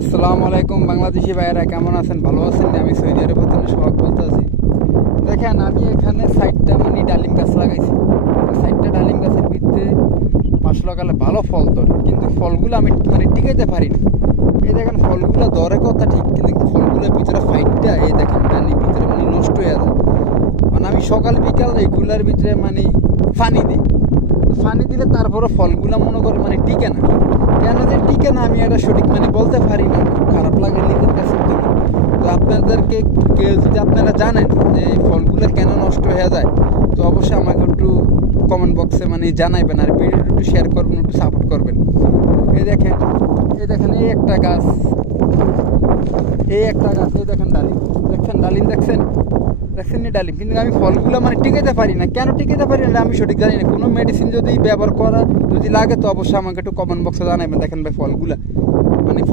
আসসালামু আলাইকুম বাংলাদেশি ভাইয়েরা, কেমন আছেন? ভালো আছেন? আমি সৌদি আরব থেকে সোহাগ বলতে আছি। দেখেন, আমি এখানে সাইডটা ডালিম গাছ লাগাইছি। সাইডটা ডালিম গাছের ভিতরে মাসাআল্লাহ ভালো ফল ধরে, কিন্তু ফলগুলো আমি টিকাইতে পারি না। এই দেখেন, ফলগুলো ধরে কথা ঠিক, কিন্তু ফলগুলোর ভিতরে ফাইটটা এই দেখেন ভিতরে নষ্ট হয়ে যায়। আমি সকাল বিকাল এগুলার ভিতরে পানি দিই। পানি দিলে তারপরে ফলগুলা মনে করে টিকে না। কেন যে টিকে না আমি এটা সঠিক বলতে পারি না। খারাপ লাগে নিজের কাছে। তো আপনাদেরকে কেউ যদি আপনারা জানেন যে এই ফলগুলো কেন নষ্ট হয়ে যায়, তো অবশ্যই আমাকে একটু কমেন্ট বক্সে জানাইবেন, আর ভিডিওটা একটু শেয়ার করবেন, একটু সাপোর্ট করবেন। এই দেখেন, এই একটা গাছ, এই দেখেন ডালিম। দেখছেন ডালিম? দেখছেন নি ডালিম? কিন্তু আমি ফলগুলো টিকাইতে পারি না। কেন টিকাইতে পারি না আমি সঠিক জানি না। কোনো মেডিসিন যদি ব্যবহার করা যদি লাগে, তো অবশ্যই আমাকে একটু কমেন্ট বক্সে জানাবেন। দেখেন ভাই, ফলগুলা